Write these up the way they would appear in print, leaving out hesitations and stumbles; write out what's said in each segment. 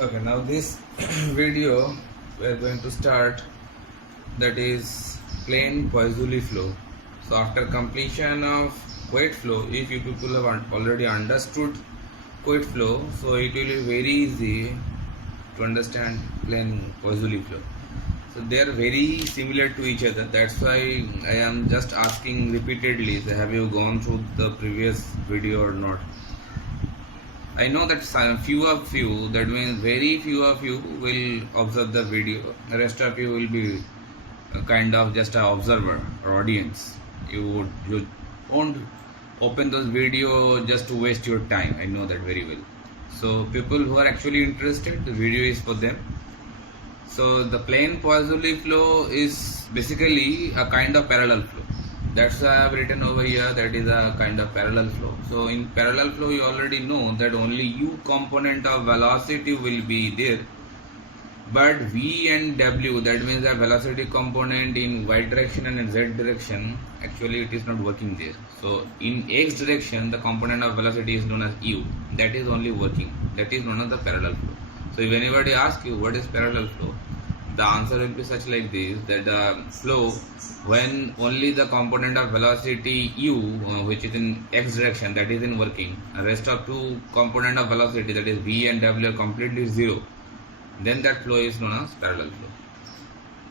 Okay, now this video we are going to start, that is plain Poiseuille flow. So after completion of Couette flow, if you people have already understood Couette flow, so it will be very easy to understand plain Poiseuille flow. So they are very similar to each other. That's why I am just asking repeatedly, so have you gone through the previous video or not? I know that few of you, that means very few of you will observe the video. The rest of you will be kind of just an observer or audience. You won't open those video just to waste your time. I know that very well. So people who are actually interested, the video is for them. So the plain Poiseuille flow is basically a kind of parallel flow. That's why I have written over here that is a kind of parallel flow. So in parallel flow you already know that only u component of velocity will be there, but v and w, that means the velocity component in y direction and in z direction, actually it is not working there. So in x direction the component of velocity is known as u, that is only working, that is known as the parallel flow. So if anybody asks you what is parallel flow, the answer will be such like this, that the flow when only the component of velocity u, which is in x direction, that is in working, and rest of two component of velocity, that is v and w, are completely zero, then that flow is known as parallel flow.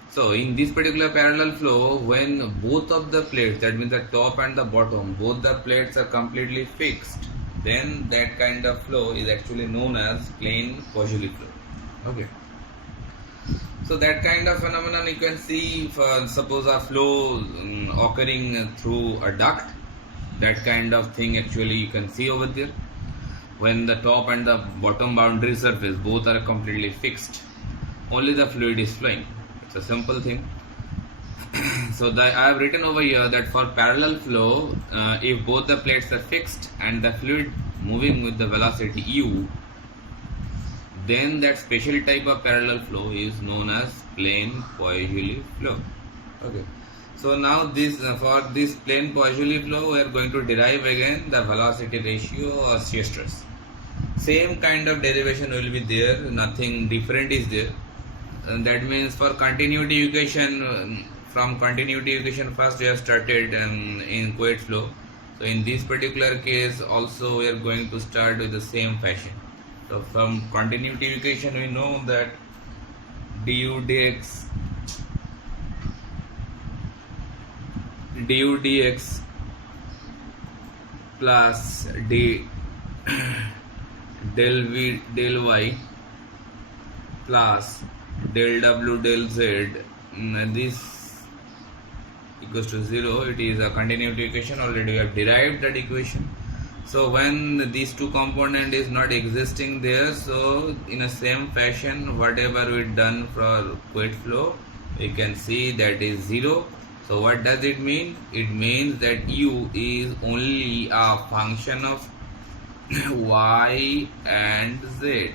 So in this particular parallel flow, when both of the plates, that means the top and the bottom, both the plates are completely fixed, then that kind of flow is actually known as plain Poiseuille flow. Okay. So that kind of phenomenon you can see for suppose a flow occurring through a duct. That kind of thing actually you can see over there. When the top and the bottom boundary surface both are completely fixed, only the fluid is flowing. It's a simple thing. So I have written over here that for parallel flow, if both the plates are fixed and the fluid moving with the velocity u, then that special type of parallel flow is known as plain Poiseuille flow. Okay. So now this for this plain Poiseuille flow, we are going to derive again the velocity ratio or shear stress. Same kind of derivation will be there, nothing different is there. And that means for continuity equation, from continuity equation first we have started in Couette flow. So in this particular case also we are going to start with the same fashion. So from continuity equation we know that du dx plus del v del y plus del w del z, this equals to 0. It is a continuity equation, already we have derived that equation. So when these two component is not existing there, so in a same fashion whatever we done for Couette flow, we can see that is 0. So what does it mean? It means that u is only a function of y and z.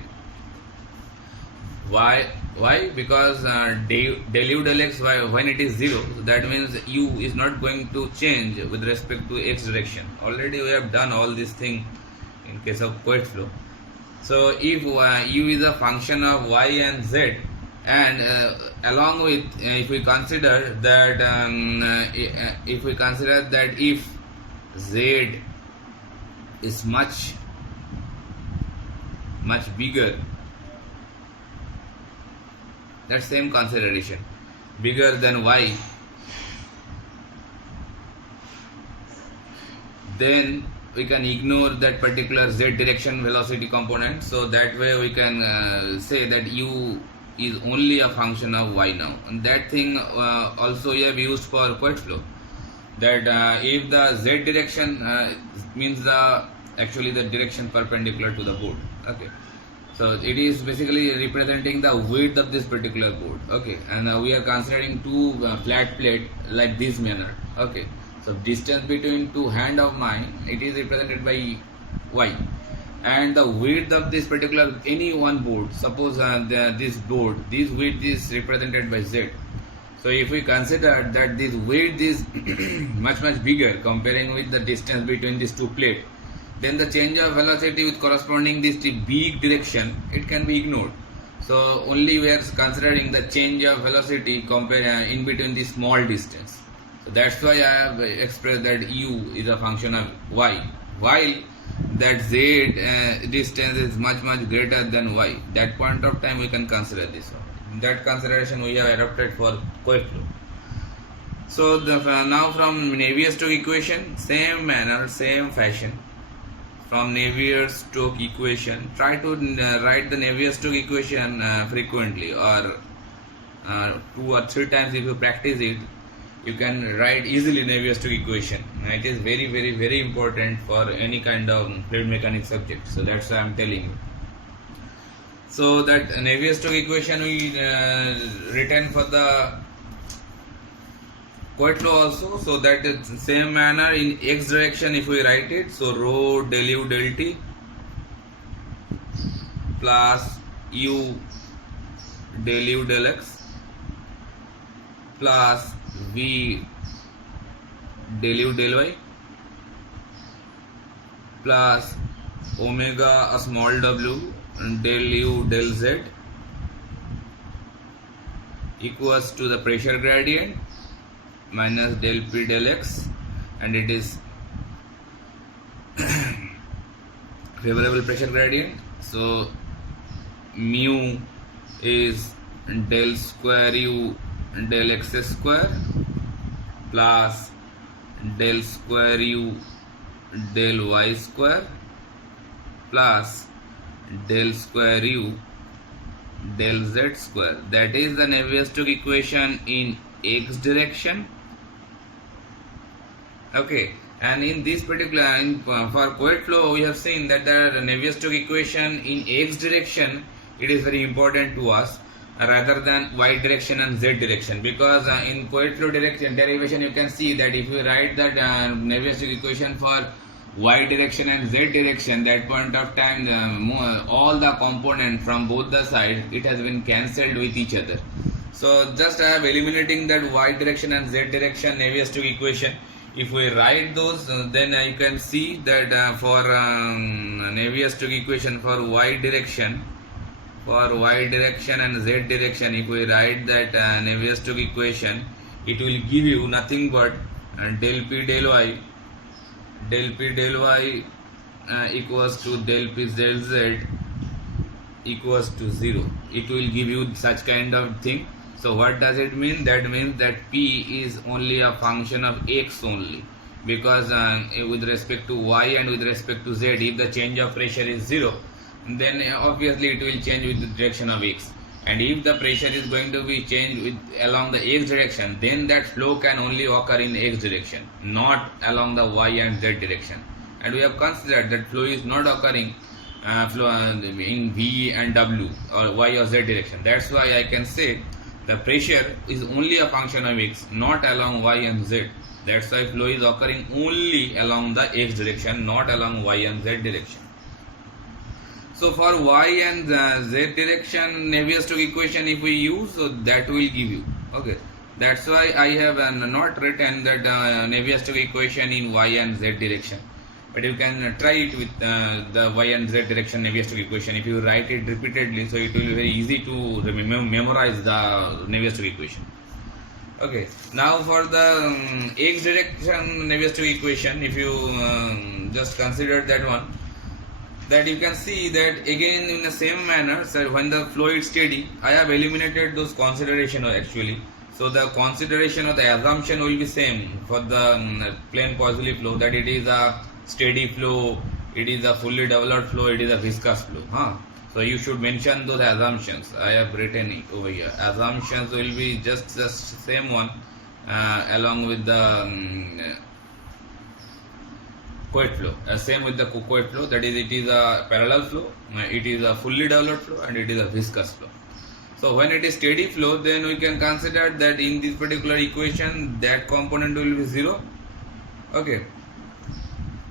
Why? Because del u del x, when it is 0, that means u is not going to change with respect to x direction. Already we have done all this thing in case of Couette flow. So if u is a function of y and z, and along with if we consider that if z is much bigger, that same consideration, bigger than y, then we can ignore that particular z direction velocity component. So that way we can say that u is only a function of y now. And that thing also we have used for Couette flow, that if the z direction means actually the direction perpendicular to the board. Okay. So it is basically representing the width of this particular board. Okay, and we are considering two flat plate like this manner. Okay, so distance between two hand of mine, it is represented by y, and the width of this particular any one board, suppose this width is represented by z. So if we consider that this width is much bigger comparing with the distance between these two plates, then the change of velocity with corresponding this big direction, it can be ignored. So only we are considering the change of velocity in between the small distance. So that's why I have expressed that u is a function of y, while that z distance is much greater than y. That point of time we can consider this one. That consideration we have adopted for quick flow. So now from Navier-Stokes equation, same manner, same fashion. From Navier-Stokes equation, try to write the Navier-Stokes equation frequently, or 2 or 3 times if you practice it, you can write easily Navier-Stokes equation. It is very important for any kind of fluid mechanics subject. So that's why I am telling you. So that Navier-Stokes equation we written for the quick flow also. So that is same manner in x direction if we write it. So rho del u del t plus u del u del x plus v del u del y plus omega a small w del u del z equals to the pressure gradient minus del p del x, and it is favorable pressure gradient. So mu is del square u del x square plus del square u del y square plus del square u del z square. That is the Navier-Stokes equation in x direction. Okay, and in this particular for quick flow we have seen that the Navier-Stokes equation in x direction, it is very important to us rather than y direction and z direction, because in quick flow direction derivation you can see that if you write that Navier-Stokes equation for y direction and z direction, that point of time all the components from both the sides, it has been cancelled with each other. So just I am eliminating that y direction and z direction Navier-Stokes equation. If we write those, then you can see that for Navier-Stokes equation for y direction and z direction, if we write that Navier-Stokes equation, it will give you nothing but del p del y equals to del p del z equals to 0. It will give you such kind of thing. So what does it mean? That means that p is only a function of x only, because with respect to y and with respect to z, if the change of pressure is 0, then obviously it will change with the direction of x. And if the pressure is going to be changed along the x direction, then that flow can only occur in x direction, not along the y and z direction. And we have considered that flow is not occurring in v and w or y or z direction. That's why I can say the pressure is only a function of x, not along y and z. That's why flow is occurring only along the x direction, not along y and z direction. So for y and z direction Navier-Stokes equation if we use, so that will give you. Okay, that's why I have not written that Navier-Stokes equation in y and z direction. But you can try it with the y and z direction Navier-Stokes equation. If you write it repeatedly, so it will be very easy to memorize the Navier-Stokes equation. Okay, now for the x direction Navier-Stokes equation, if you just consider that one, that you can see that again in the same manner. So when the flow is steady, I have eliminated those considerations actually. So the consideration of the assumption will be same for the plane Poiseuille flow, that it is a steady flow, it is a fully developed flow, it is a viscous flow. So you should mention those assumptions. I have written it over here. Assumptions will be just the same one along with the quick flow. Same with the quick flow, that is, it is a parallel flow, it is a fully developed flow, and it is a viscous flow. So when it is steady flow, then we can consider that in this particular equation that component will be 0. Okay,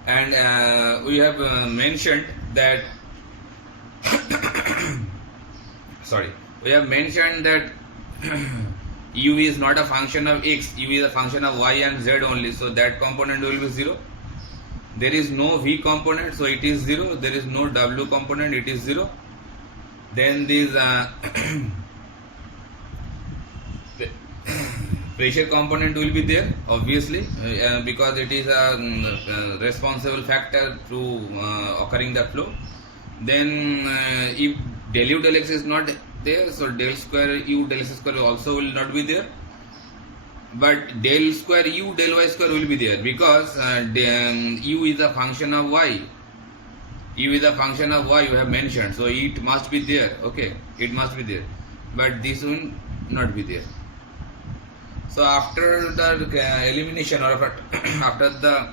and we have mentioned that we have mentioned that u is not a function of x, u is a function of y and z only, so that component will be 0. There is no v component, so it is 0. There is no w component, it is 0. Then these pressure component will be there, obviously, because it is a responsible factor to occurring the flow. Then if del u del x is not there, so del square u del x square also will not be there, but del square u del y square will be there, because u is a function of y. U is a function of y, you have mentioned, so it must be there. Okay, it must be there, but this will not be there. So after the elimination, or after the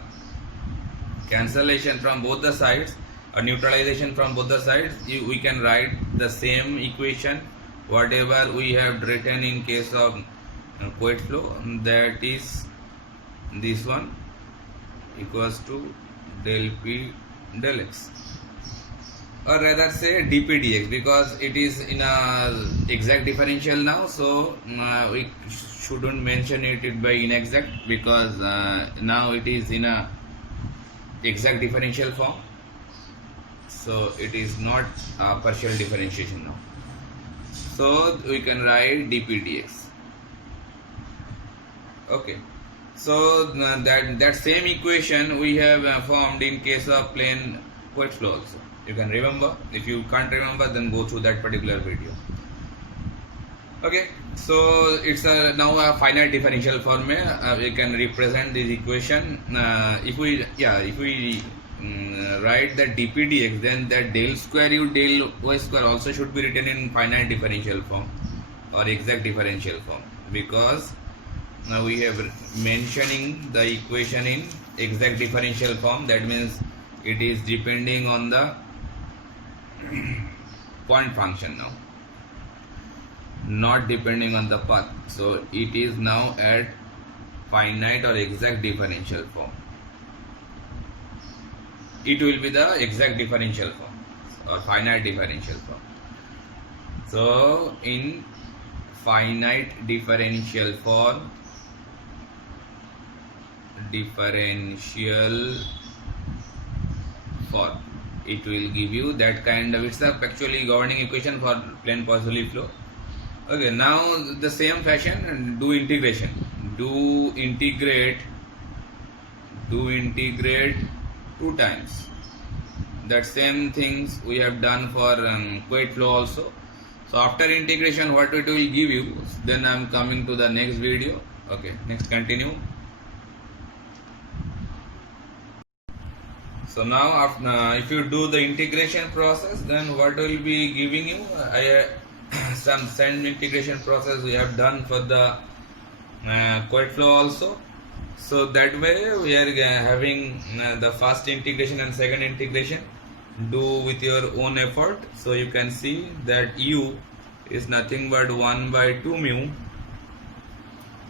cancellation from both the sides, or neutralization from both the sides, we can write the same equation whatever we have written in case of Couette flow, that is this one, equals to del p del x, or rather say dp dx, because it is in a exact differential now, so we shouldn't mention it by inexact, because now it is in a exact differential form, so it is not a partial differentiation now, so we can write dp dx. Okay, so that same equation we have formed in case of plane Couette flow also. You can remember. If you can't remember, then go through that particular video. Okay, so it's now a finite differential form. We can represent this equation. If we write that dp dx, then that del square u del y square also should be written in finite differential form or exact differential form, because now we have mentioning the equation in exact differential form. That means it is depending on the point function now, not depending on the path. So it is now at finite or exact differential form. It will be the exact differential form or finite differential form. So in finite differential form, it will give you that kind of, it's actually governing equation for plane Poiseuille flow. Okay, now the same fashion, do integrate 2 times. That same things we have done for Couette flow also. So after integration, what it will give you, then I am coming to the next video. Okay, next continue. So now after, if you do the integration process, then what will be giving you, some same integration process we have done for the Couette flow also. So that way we are having the first integration and second integration, do with your own effort. So you can see that u is nothing but 1 by 2 mu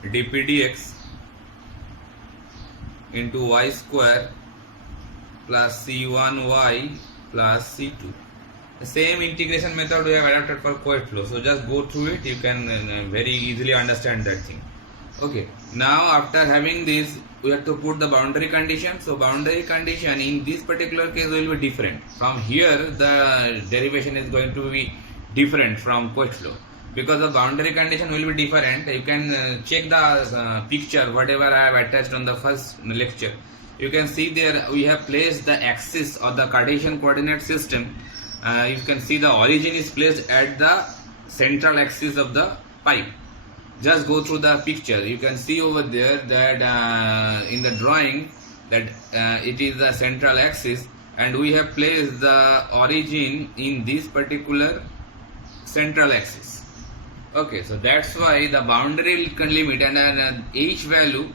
dp dx into y square plus c1y plus c2. The same integration method we have adapted for Couette flow. So just go through it, you can very easily understand that thing. Okay, now after having this, we have to put the boundary condition. So boundary condition in this particular case will be different. From here the derivation is going to be different from Couette flow, because the boundary condition will be different. You can check the picture whatever I have attached on the first lecture. You can see there we have placed the axis or the Cartesian coordinate system. You can see the origin is placed at the central axis of the pipe. Just go through the picture. You can see over there that in the drawing that it is the central axis, and we have placed the origin in this particular central axis. Okay, so that's why the boundary limit and h value,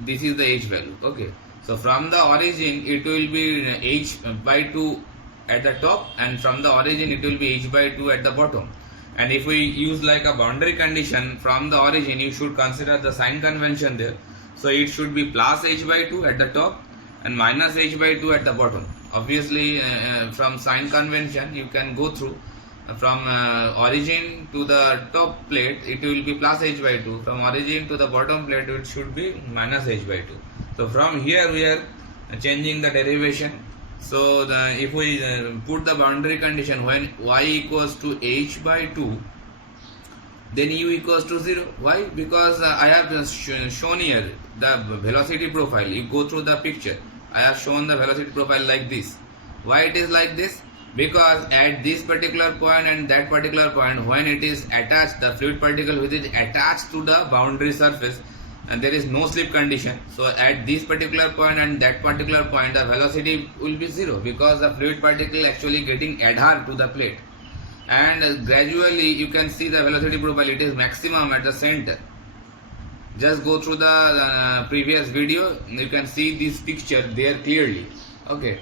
this is the h value. Okay, so from the origin it will be h by 2 at the top, and from the origin it will be h by 2 at the bottom. And if we use like a boundary condition from the origin, you should consider the sign convention there. So it should be plus h by 2 at the top and minus h by 2 at the bottom. Obviously from sign convention you can go through, from origin to the top plate it will be plus h by 2, from origin to the bottom plate it should be minus h by 2. So from here we are changing the derivation So if we put the boundary condition when y equals to h by 2, then u equals to 0. Why? Because I have shown here the velocity profile. You go through the picture. I have shown the velocity profile like this. Why it is like this? Because at this particular point and that particular point, when it is attached, the fluid particle which is attached to the boundary surface, and there is no slip condition. So at this particular point and that particular point, the velocity will be 0 because the fluid particle actually getting adhered to the plate. And gradually you can see the velocity profile, it is maximum at the center. Just go through the previous video, you can see this picture there clearly. Okay,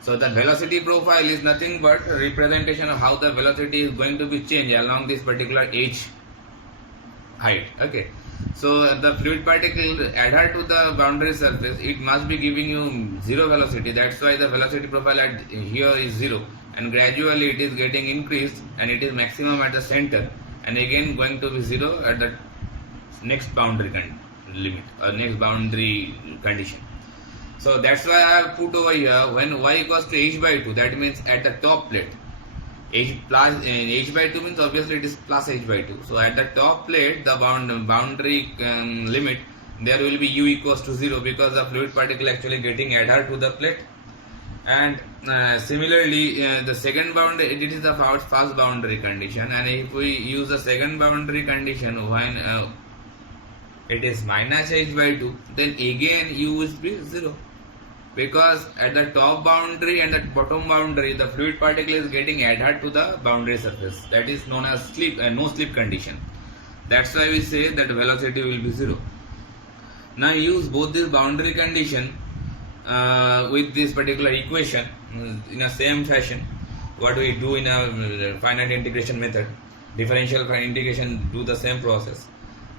so the velocity profile is nothing but a representation of how the velocity is going to be changed along this particular h height. Okay, so the fluid particle adhere to the boundary surface, it must be giving you 0 velocity. That's why the velocity profile at here is 0, and gradually it is getting increased and it is maximum at the center, and again going to be 0 at the next boundary limit or next boundary condition. So that's why I have put over here when y equals to h by 2, that means at the top plate. H by 2 means obviously it is plus h by 2. So at the top plate, the boundary limit, there will be u equals to 0 because the fluid particle actually getting adhered to the plate. And similarly, the second boundary, it is the first boundary condition, and if we use the second boundary condition when it is minus h by 2, then again u will be 0 because at the top boundary and the bottom boundary, the fluid particle is getting adhered to the boundary surface. That is known as no slip condition. That's why we say that velocity will be 0. Now use both this boundary condition with this particular equation in a same fashion what we do in a finite integration method. Differential integration do the same process.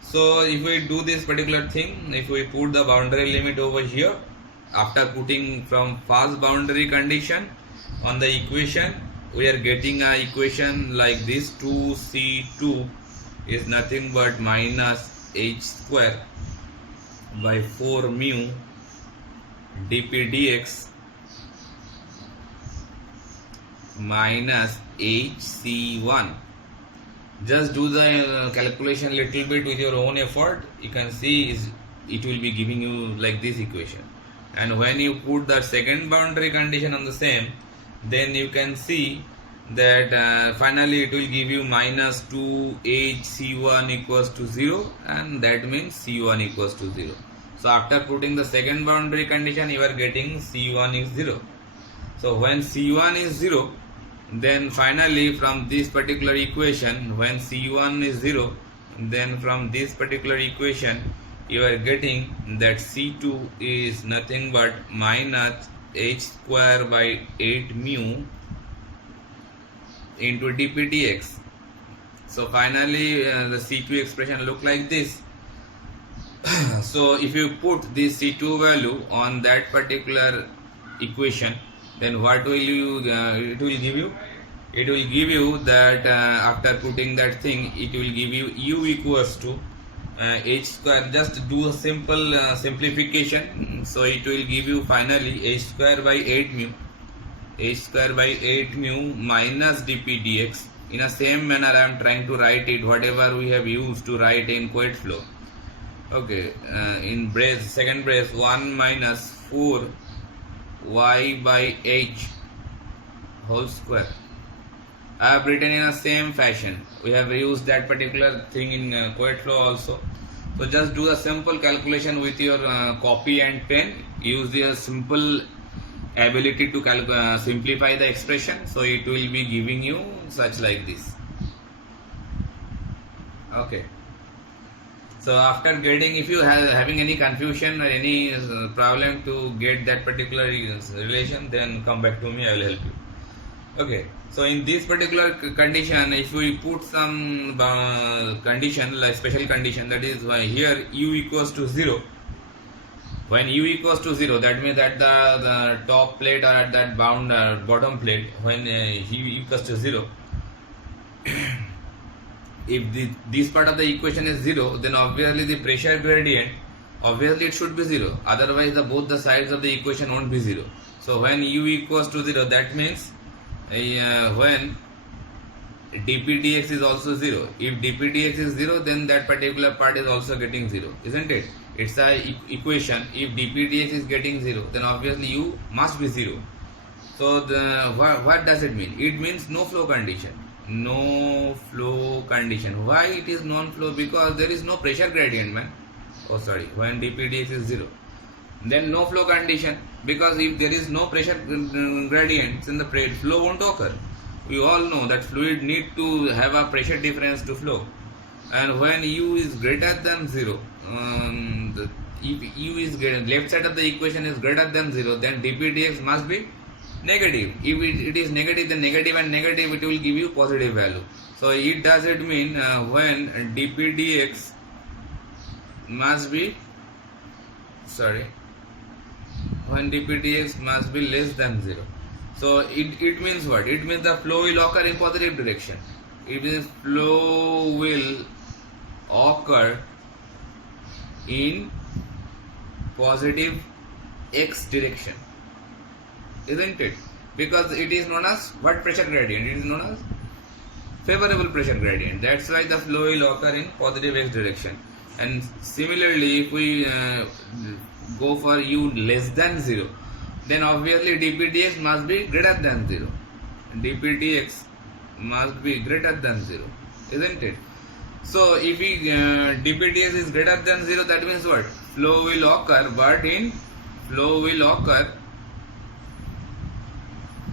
So if we do this particular thing, if we put the boundary limit over here, after putting from first boundary condition on the equation, we are getting a equation like this. 2c2 is nothing but minus h square by 4 mu dp dx minus hc1. Just do the calculation little bit with your own effort. You can see it will be giving you like this equation. And when you put the second boundary condition on the same, then you can see that finally it will give you minus 2hc1 equals to 0, and that means c1 equals to 0. So after putting the second boundary condition, you are getting c1 is 0. So when c1 is 0, then finally from this particular equation, when c1 is 0, then from this particular equation you are getting that c2 is nothing but minus h square by 8 mu into dp dx. So finally the c2 expression look like this. So if you put this c2 value on that particular equation, then what will you it will give you? It will give you that after putting that thing, it will give you u equals to h square. Just do a simple simplification. So it will give you finally h square by 8 mu, h square by 8 mu minus dp dx. In the same manner I am trying to write it, whatever we have used to write in Couette flow. Okay, in brace, second brace, 1 minus 4 y by h whole square. I have written in the same fashion. We have used that particular thing in Couette flow also. So just do a simple calculation with your copy and pen. Use your simple ability to simplify the expression. So it will be giving you such like this. Okay. So after getting, if you have having any confusion or any problem to get that particular relation, then come back to me, I will help you. Okay, so in this particular condition, if we put some condition, like special condition, that is why here u equals to 0. When u equals to 0, that means that the top plate or at that bottom plate, when u equals to 0, if this part of the equation is 0, then obviously the pressure gradient, obviously it should be 0. Otherwise, both the sides of the equation won't be 0. So when u equals to 0, that means when dp dx is also 0. If dp dx is 0, then that particular part is also getting 0, isn't it? It's a equation. If dp dx is getting 0, then obviously u must be 0. So what does it mean? It means no flow condition. No flow condition. Why it is non-flow? Because there is no pressure gradient, man. Oh sorry, when dp dx is 0, then no flow condition. Because if there is no pressure gradient, then the flow won't occur. We all know that fluid need to have a pressure difference to flow, and when u is greater than 0, if u is greater, left side of the equation is greater than 0, then dp dx must be negative. If it is negative, then negative and negative it will give you positive value. So it does it mean when dp dx must be when dp dx must be less than 0. So it means what? It means the flow will occur in positive direction. It means flow will occur in positive x direction, isn't it? Because it is known as what pressure gradient? It is known as favorable pressure gradient. That's why the flow will occur in positive x direction. And similarly, if we go for u less than 0, then obviously dp dx must be greater than 0. dp dx must be greater than 0, isn't it? So if we dp dx is greater than 0, that means what? Flow will occur, but flow will occur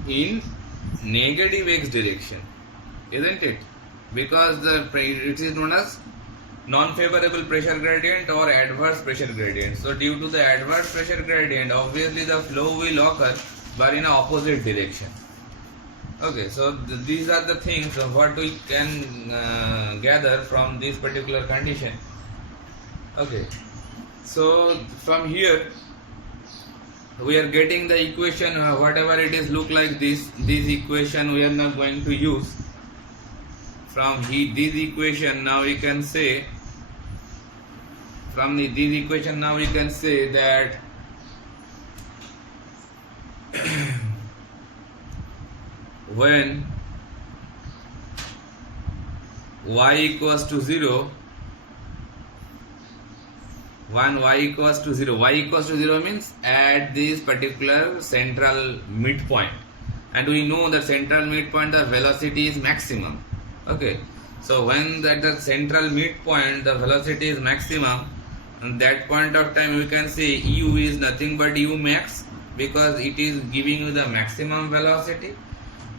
in negative x direction, isn't it? Because it is known as non-favorable pressure gradient or adverse pressure gradient. So due to the adverse pressure gradient, obviously the flow will occur but in an opposite direction. Okay, so these are the things of what we can gather from this particular condition. Okay, so from here we are getting the equation, whatever it is look like this equation we are now going to use. From this equation now we can say, that when y equals to 0, y equals to 0 means at this particular central midpoint, and we know that central midpoint the velocity is maximum. Okay, so when at the central midpoint the velocity is maximum, at that point of time we can say u is nothing but u max, because it is giving you the maximum velocity.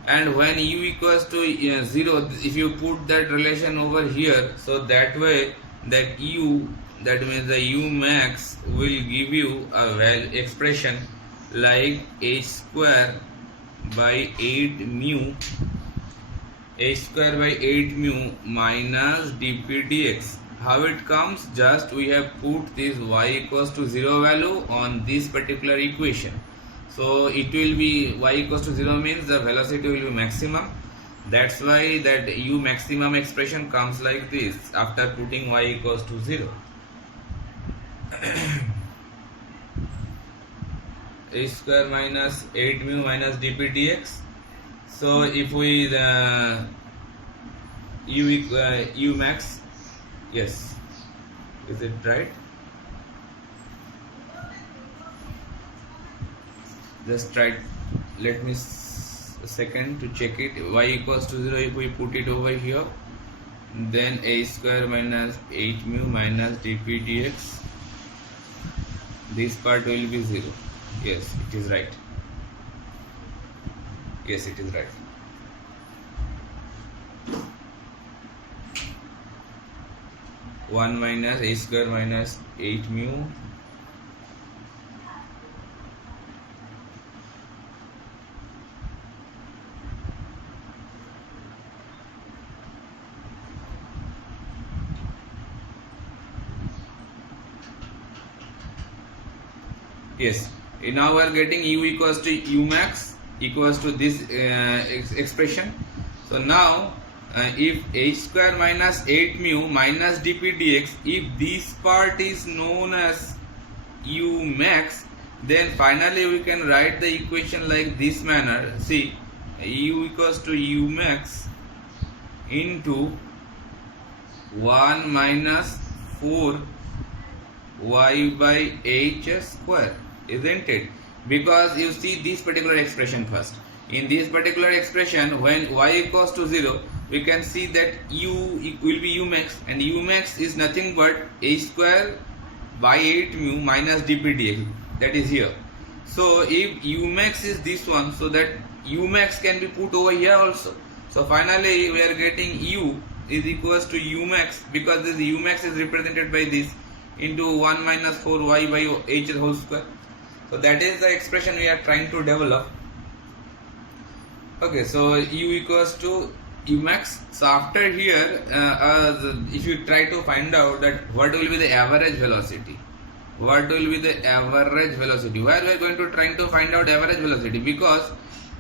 And when u equals to 0, if you put that relation over here, so that way that u, that means the u max will give you a expression like h square by 8 mu minus dp dx. How it comes? Just we have put this y equals to 0 value on this particular equation. So it will be y equals to 0 means the velocity will be maximum. That's why that u maximum expression comes like this after putting y equals to 0. h square minus 8 mu minus dp dx. So if we u max, yes, is it right? Just try, let me a second to check it. Y equals to 0, if we put it over here, then a square minus 8 mu minus dp dx, this part will be 0. Yes, it is right. Yes, it is right. One minus a square minus 8 mu yes. Now we are getting u equals to u max equals to this expression. So now if h square minus 8 mu minus dp dx, if this part is known as u max, Then finally we can write the equation like this manner. See, u equals to u max into 1 minus 4 y by h square, isn't it? Because you see this particular expression first. In this particular expression, when y equals to 0, we can see that u will be u max, and u max is nothing but h square by 8 mu minus dp dx, that is here. So if u max is this one, so that u max can be put over here also. So finally we are getting u is equals to u max, because this u max is represented by this, into 1 minus 4 y by h whole square. So that is the expression we are trying to develop. Okay, so u equals to u max. So after here, if you try to find out that what will be the average velocity, what will be the average velocity, where we are going to trying to find out average velocity, because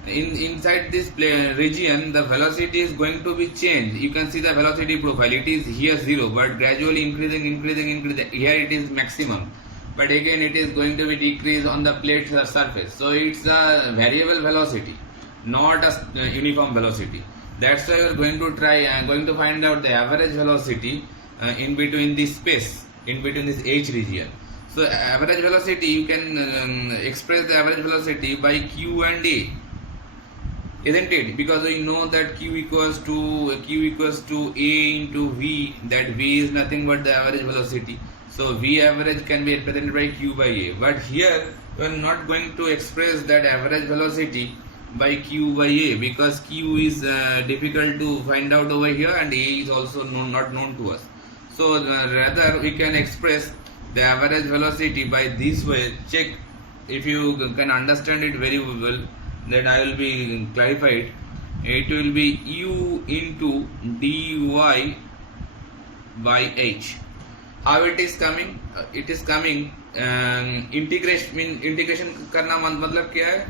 inside this region the velocity is going to be changed. You can see the velocity profile, it is here 0, but gradually increasing. Here it is maximum, but again it is going to be decreased on the plate surface. So it's a variable velocity, not a uniform velocity. That's why we are going to try and going to find out the average velocity in between this space, in between this h region. So average velocity, you can express the average velocity by q and a, isn't it? Because we know that q equals to a into v, that v is nothing but the average velocity. So v average can be represented by q by a. But here we are not going to express that average velocity by q by a, because q is difficult to find out over here, and a is also not known to us. So rather we can express the average velocity by this way. Check if you can understand it very well, that I will be clarified. It will be u into dy by h. How it is coming? It is coming integration करना मतलब क्या है,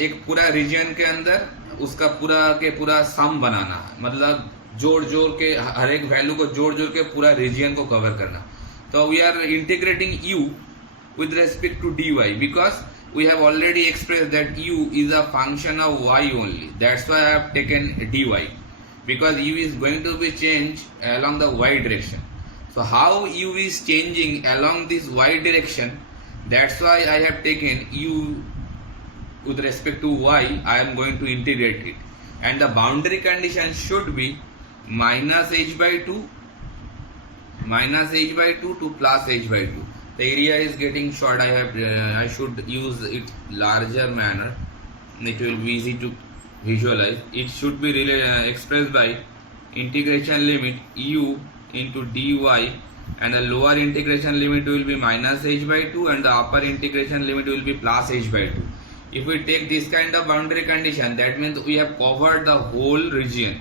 एक पूरा reason के अंदर उसका पूरा सम बनाना, मतलब जोड़ के हर एक वैल्यू को जोड़ के पूरा रीजन को कवर करना. So we are integrating u with respect to dy, because we have already expressed that u is a function of y only. That's why I have taken dy, because u is going to be changed along the y direction. So how u is changing along this y direction, that's why I have taken u with respect to y. I am going to integrate it, and the boundary condition should be minus h by 2 to plus h by 2. The area is getting short. I should use it larger manner. It will be easy to visualize. It should be really expressed by integration limit u into dy, and the lower integration limit will be minus h by 2, and the upper integration limit will be plus h by 2. If we take this kind of boundary condition, that means we have covered the whole region,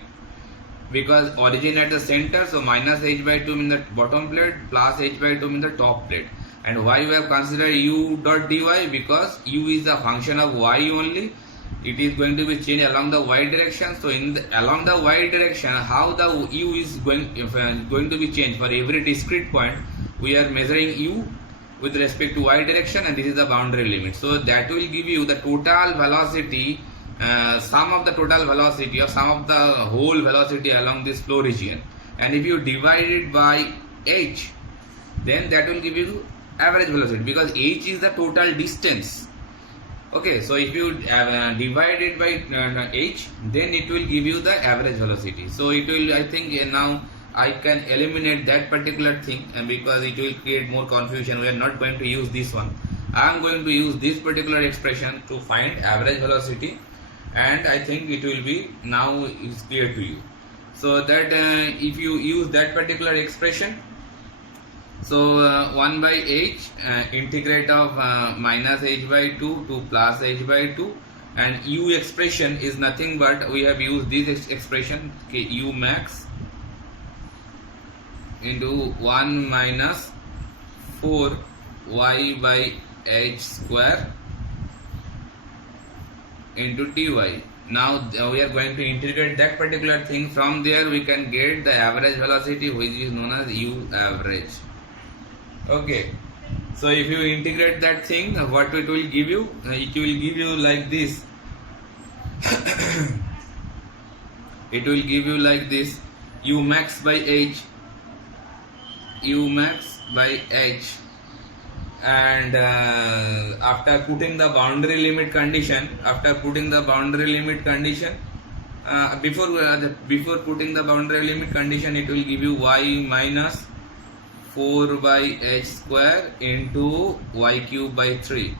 because origin at the center, so minus h by 2 means the bottom plate, plus h by 2 means the top plate. And why we have considered u dot dy, because u is a function of y only. It is going to be changed along the y direction. So along the y direction, how the u is going to be changed for every discrete point, we are measuring u with respect to y direction, and this is the boundary limit. So that will give you the total velocity, sum of the total velocity or sum of the whole velocity along this flow region. And if you divide it by h, then that will give you average velocity, because h is the total distance. Okay, so if you divide it by h, then it will give you the average velocity. So it will, I think now I can eliminate that particular thing, and because it will create more confusion, we are not going to use this one. I am going to use this particular expression to find average velocity, and I think it will be now is clear to you. So that if you use that particular expression, so 1 by h, integrate of minus h by 2 to plus h by 2, and u expression is nothing but we have used this expression, u max into 1 minus 4 y by h square into dy. Now we are going to integrate that particular thing. From there we can get the average velocity, which is known as u average. Okay, So if you integrate that thing, what it will give you? It will give you like this. It will give you like this: u max by h, u max by h, and after putting the boundary limit condition, before putting the boundary limit condition, it will give you y minus 4 by h square into y cube by 3.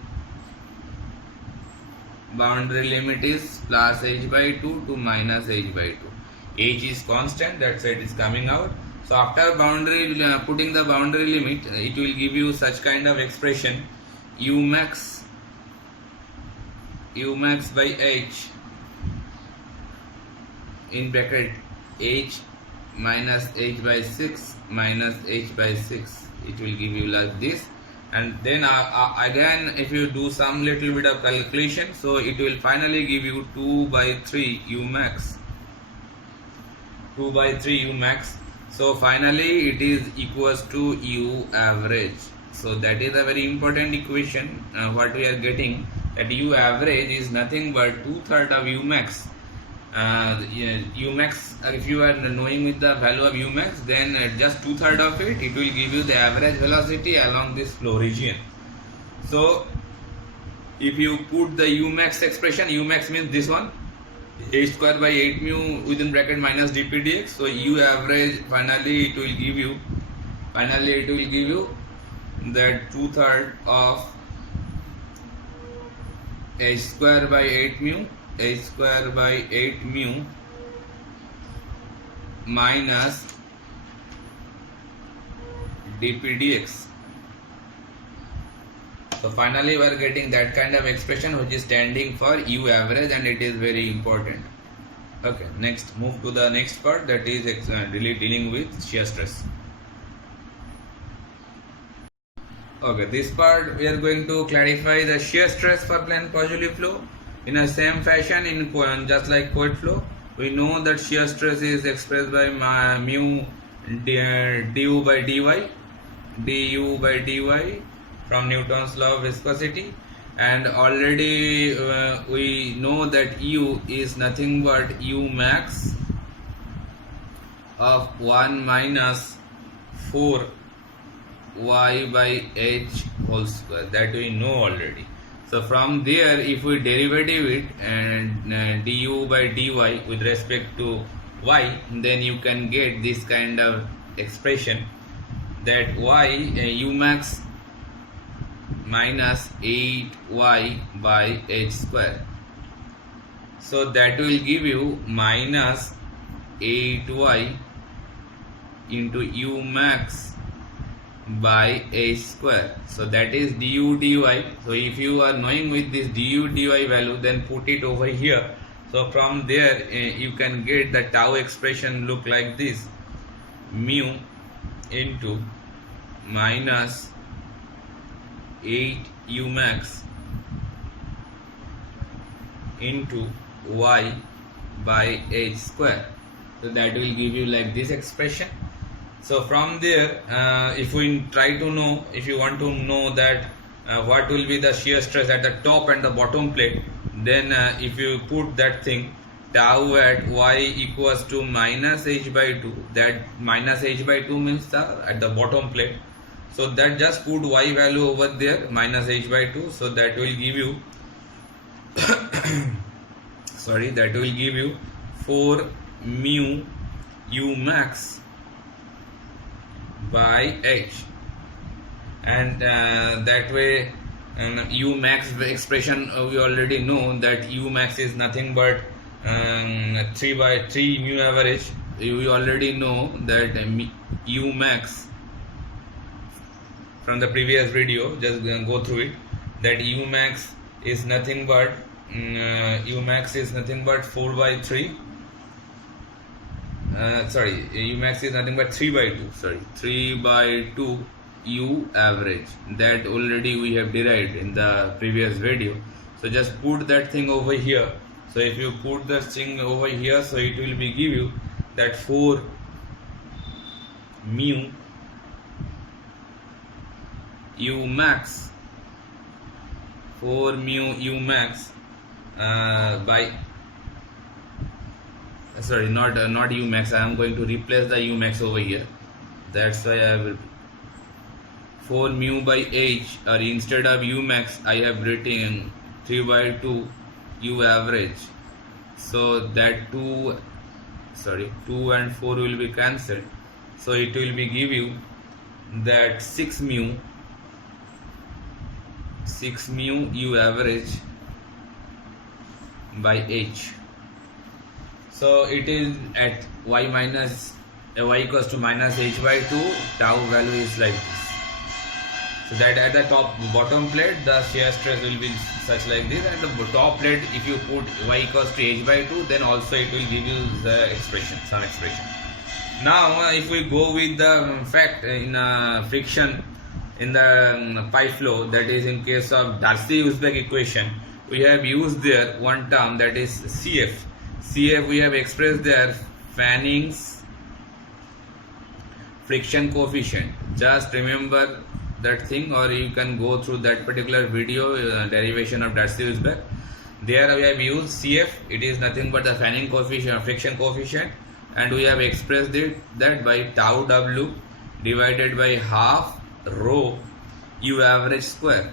Boundary limit is plus h by 2 to minus h by 2. H is constant, that's why it is coming out. So after putting the boundary limit, it will give you such kind of expression: u max by h in bracket h minus h by 6 minus h by 6. It will give you like this. And then again, if you do some little bit of calculation, so it will finally give you 2 by 3 u max. So finally it is equals to u average. So that is a very important equation. What we are getting, that u average is nothing but 2/3 of u max. U max, if you are knowing with the value of u max, then just 2/3 of it will give you the average velocity along this flow region. So if you put the u max expression, u max means this one, h square by 8 mu within bracket minus dp dx. So u average, finally it will give you that 2/3 of h square by 8 mu minus dp dx. So finally we are getting that kind of expression which is standing for u average, and it is very important. Okay, next move to the next part, that is really dealing with shear stress. Okay, this part we are going to clarify the shear stress for plane Poiseuille flow. In the same fashion, just like Couette flow, we know that shear stress is expressed by mu du by dy from Newton's law of viscosity, and already we know that u is nothing but u max of 1 minus 4 y by h whole square. That we know already. So from there, if we derivative it and du by dy with respect to y, then you can get this kind of expression, that y u max minus 8y by h square. So that will give you minus 8y into u max by h square. So that is du dy. So if you are knowing with this du dy value, then put it over here. So from there you can get the tau expression look like this: mu into minus 8 u max into y by h square. So that will give you like this expression. So from there, if we try to know, if you want to know that what will be the shear stress at the top and the bottom plate, then if you put that thing tau at y equals to minus h by 2, that minus h by 2 means at the bottom plate. So that just put y value over there, minus h by 2. So that will give you sorry, that will give you 4 mu u max by h, and that way u max expression we already know that u max is nothing but 3 by 3 mu average. We already know that u max from the previous video, just go through it, that u max is nothing but 4 by 3 u max is nothing but 3 by 2, 3 by 2 u average. That already we have derived in the previous video. So just put that thing over here. So if you put that thing over here, so it will be give you that 4 mu u max, 4 mu u max by, sorry, not u max, I am going to replace the u max over here, that's why I will 4 mu by h, or instead of u max I have written 3 by 2 u average. So that 2 and 4 will be cancelled, so it will be give you that 6 mu u average by h. So it is at y equals to minus h by 2, tau value is like this. So that at the bottom plate the shear stress will be such like this, and the top plate if you put y equals to h by 2, then also it will give you the expression, some expression. Now if we go with the fact in friction in the pipe flow, that is in case of Darcy-Weisbach equation, we have used there one term, that is CF. CF we have expressed there Fanning's friction coefficient. Just remember that thing, or you can go through that particular video derivation of Darcy-Weisbach. There we have used CF, it is nothing but the Fanning coefficient, friction coefficient, and we have expressed it that by tau w divided by half rho u average square.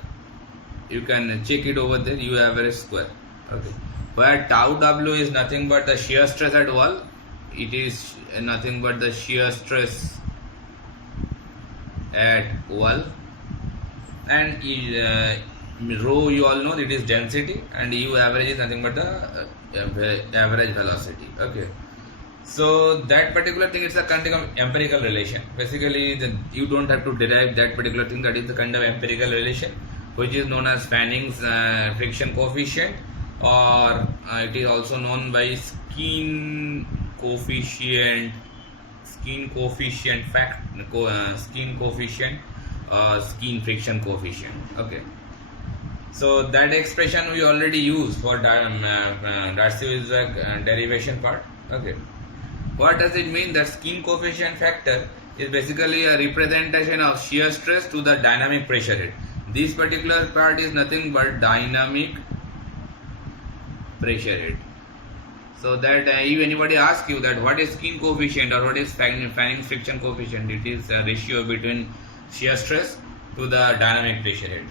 You can check it over there, u average square. Okay, where tau w is nothing but the shear stress at wall, it is nothing but the shear stress at wall, and rho you all know it is density, and u average is nothing but the average velocity. Okay, so that particular thing is a kind of empirical relation. Basically you don't have to derive that particular thing, that is the kind of empirical relation which is known as Fanning's friction coefficient, or it is also known by skin coefficient friction coefficient. Okay, so that expression we already used for Darcy-Weisbach derivation part. Okay, what does it mean? That skin coefficient factor is basically a representation of shear stress to the dynamic pressure head. This particular part is nothing but dynamic pressure head. So that if anybody asks you that what is skin coefficient or what is Fanning's friction coefficient, it is a ratio between shear stress to the dynamic pressure head.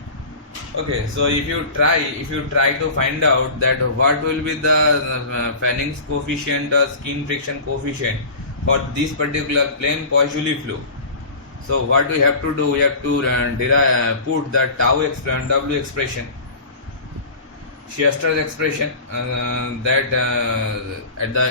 Okay, so if you try to find out that what will be the Fanning's coefficient or skin friction coefficient for this particular plane Poiseuille flow, so what we have to do, we have to put the tau w expression, shear stress expression, that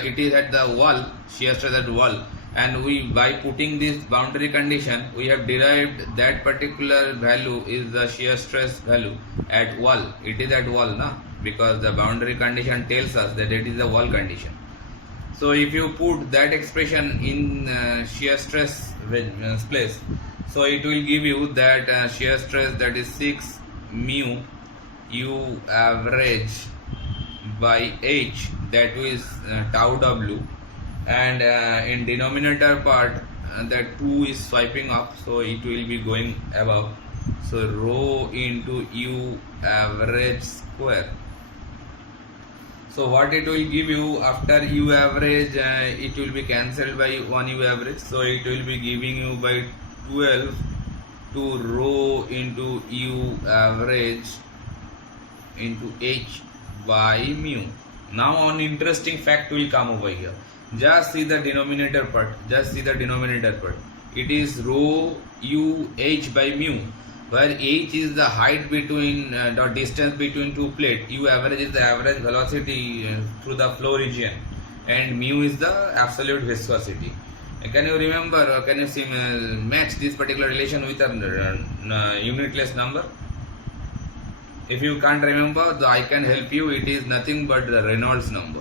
it is at the wall, shear stress at wall, and we, by putting this boundary condition, we have derived that particular value is the shear stress value at wall. It is at wall, na, because the boundary condition tells us that it is a wall condition. So if you put that expression in shear stress place, so it will give you that shear stress, that is 6 mu u average by h, that is tau w, and in denominator part that 2 is swiping up, so it will be going above, so rho into u average square. So what it will give you after u average, it will be cancelled by 1 u average, so it will be giving you by 12 to rho into u average into h by mu. Now an interesting fact will come over here. Just see the denominator part. It is rho u h by mu, where h is the height between the distance between two plates, u average is the average velocity through the flow region, and mu is the absolute viscosity. Can you remember, can you see, match this particular relation with a unitless number? If you can't remember, I can help you. It is nothing but the Reynolds number.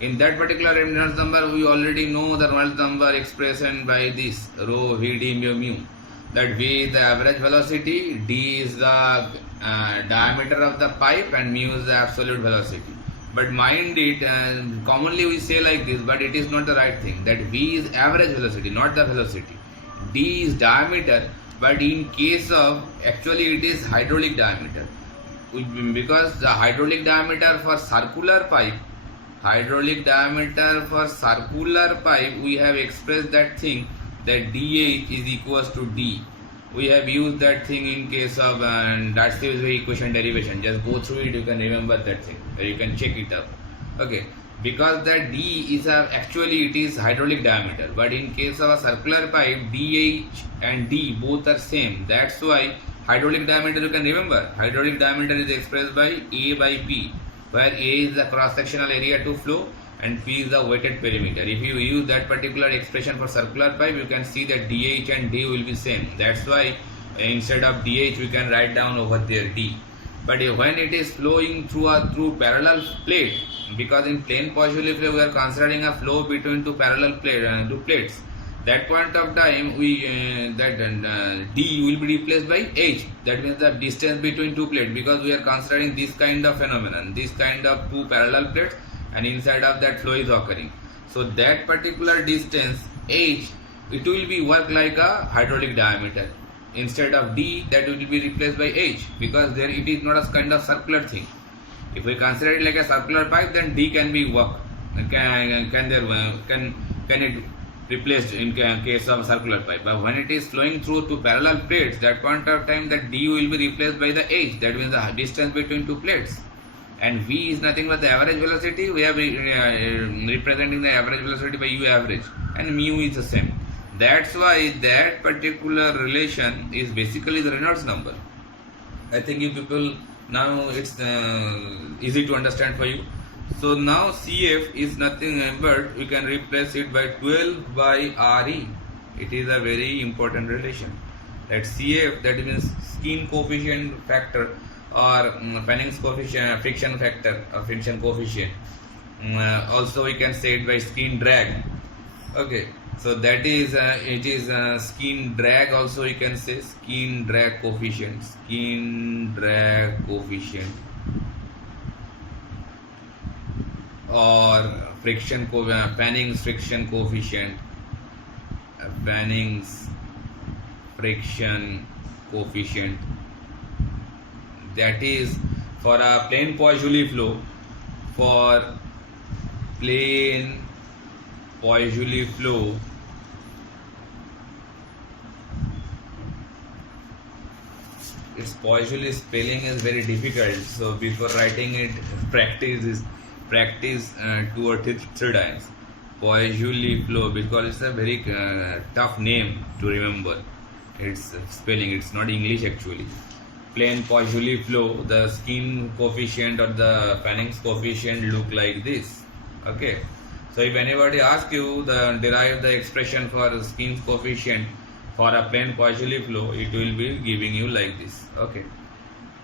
In that particular Reynolds number, we already know the Reynolds number expression by this rho v d mu. That v is the average velocity, d is the diameter of the pipe, and mu is the absolute velocity. But mind it, commonly we say like this, but it is not the right thing. That V is average velocity, not the velocity. D is diameter, but in case of, actually it is hydraulic diameter. Because the hydraulic diameter for circular pipe, we have expressed that thing, that dH is equals to D. We have used that thing in case of, and that's the equation derivation. Just go through it, you can remember that thing, or you can check it up. Okay, because that D is actually it is hydraulic diameter, but in case of a circular pipe, DH and D both are same. That's why hydraulic diameter, you can remember, hydraulic diameter is expressed by A by P, where A is the cross-sectional area to flow and P is the weighted perimeter. If you use that particular expression for circular pipe, you can see that DH and D will be same. That's why instead of DH we can write down over there D. But when it is flowing through parallel plate, because in plane Poiseuille flow we are considering a flow between two parallel plates. That point of time D will be replaced by H. That means the distance between two plates, because we are considering this kind of phenomenon, this kind of two parallel plates, and inside of that flow is occurring. So that particular distance H, it will be work like a hydraulic diameter. Instead of D, that will be replaced by H, because there it is not a kind of circular thing. If we consider it like a circular pipe, then D can be work. Can it replaced in case of circular pipe? But when it is flowing through two parallel plates, that point of time that D will be replaced by the H. That means the distance between two plates. And V is nothing but the average velocity. We are representing the average velocity by U average, and mu is the same. That's why that particular relation is basically the Reynolds number. I think you people now it's easy to understand for you. So now CF is nothing but we can replace it by 12 by RE. It is a very important relation. That CF, that means skin coefficient factor, or Panning's coefficient, friction factor or friction coefficient. Also we can say it by skin drag. Okay, so that is it is skin drag. Also you can say skin drag coefficient, or friction Panning's friction coefficient, that is for a plane Poiseuille flow. For plane Poiseuille flow, its Poiseuille spelling is very difficult, so before writing it, practice 2 or 3 times. Poiseuille flow, because it's a very tough name to remember. Its spelling, it's not English actually. Plane Poiseuille flow, the skin coefficient or the Panning's coefficient look like this. Okay, so if anybody asks you derive the expression for skin coefficient for a plane Poiseuille flow, it will be giving you like this. Okay,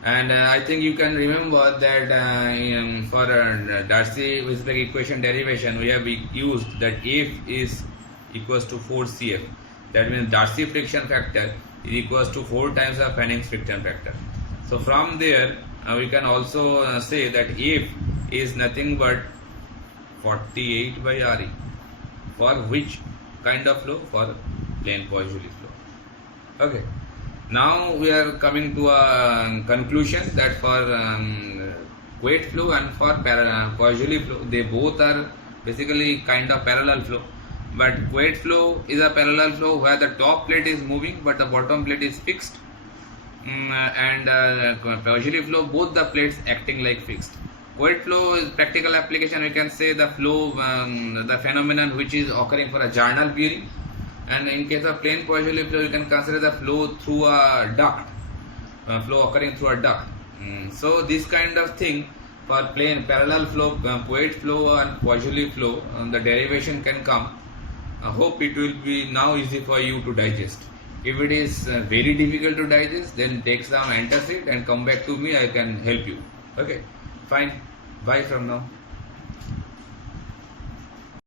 and I think you can remember that for Darcy-Weisbach equation derivation, we have used that F is equals to 4 CF. That means Darcy friction factor is equals to 4 times the Panning's friction factor. So from there we can also say that F is nothing but 48 by RE. For which kind of flow? For plane Poiseuille flow. Okay. Now we are coming to a conclusion that for Couette flow and for Poiseuille flow, they both are basically kind of parallel flow. But Couette flow is a parallel flow where the top plate is moving but the bottom plate is fixed, and Poiseuille flow, both the plates acting like fixed. Couette flow is practical application. We can say the flow, the phenomenon which is occurring for a journal bearing, and in case of plane Poiseuille flow, you can consider the flow through a duct, flow occurring through a duct. So this kind of thing for plane parallel flow, Couette flow and Poiseuille flow, the derivation can come. I hope it will be now easy for you to digest. If it is very difficult to digest, then take some antacid and come back to me. I can help you. Okay, fine. Bye from now.